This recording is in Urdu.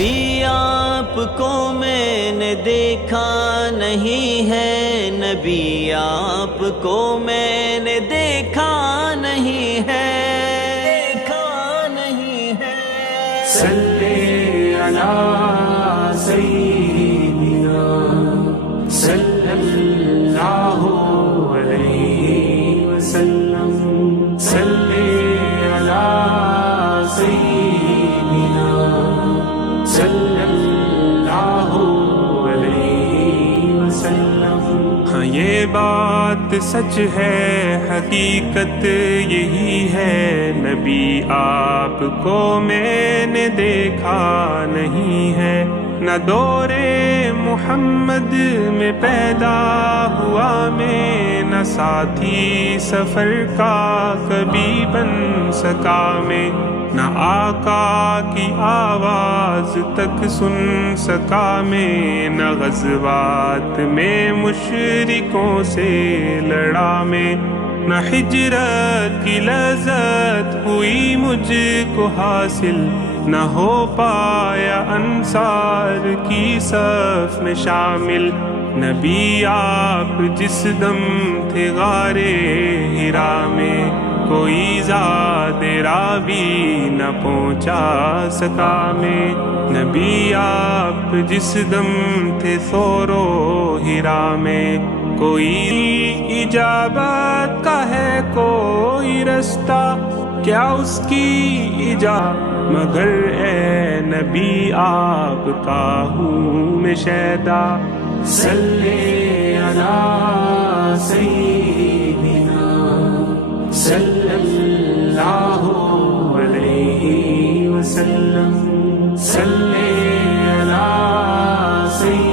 نبی آپ کو میں نے دیکھا نہیں ہے، نبی آپ کو میں نے دیکھا نہیں ہے، دیکھا نہیں ہے۔ صلی علی سیدنا صلی اللہ علیہ وسلم، صلی علی سیدنا صلی اللہ علیہ وسلم۔ ہاں یہ بات سچ ہے، حقیقت یہی ہے، نبی آپ کو میں نے دیکھا نہیں ہے، نہ دور محمد میں پیدا ہوا میں، نہ ساتھی سفر کا کبھی بن سکا میں، نہ آقا کی آواز تک سن سکا میں، نہ غزوات میں مشرکوں سے لڑا میں، نہ ہجرت کی لذت ہوئی مجھ کو حاصل، نہ ہو پایا انصار کی صف میں شامل، نبی آپ جس دم تھے غار حرا میں، کوئی زاد راوی نہ پہنچا سکا میں، نبی آپ جس دم تھے ثور و حرا میں، کوئی اجابت کا ہے کوئی رستہ، کیا اس کی اجابت مگر اے نبی آپ کا ہوں میں شیدا۔ صلی علی سیدنا صلی اللہ علیہ وسلم، صلی علی سیدنا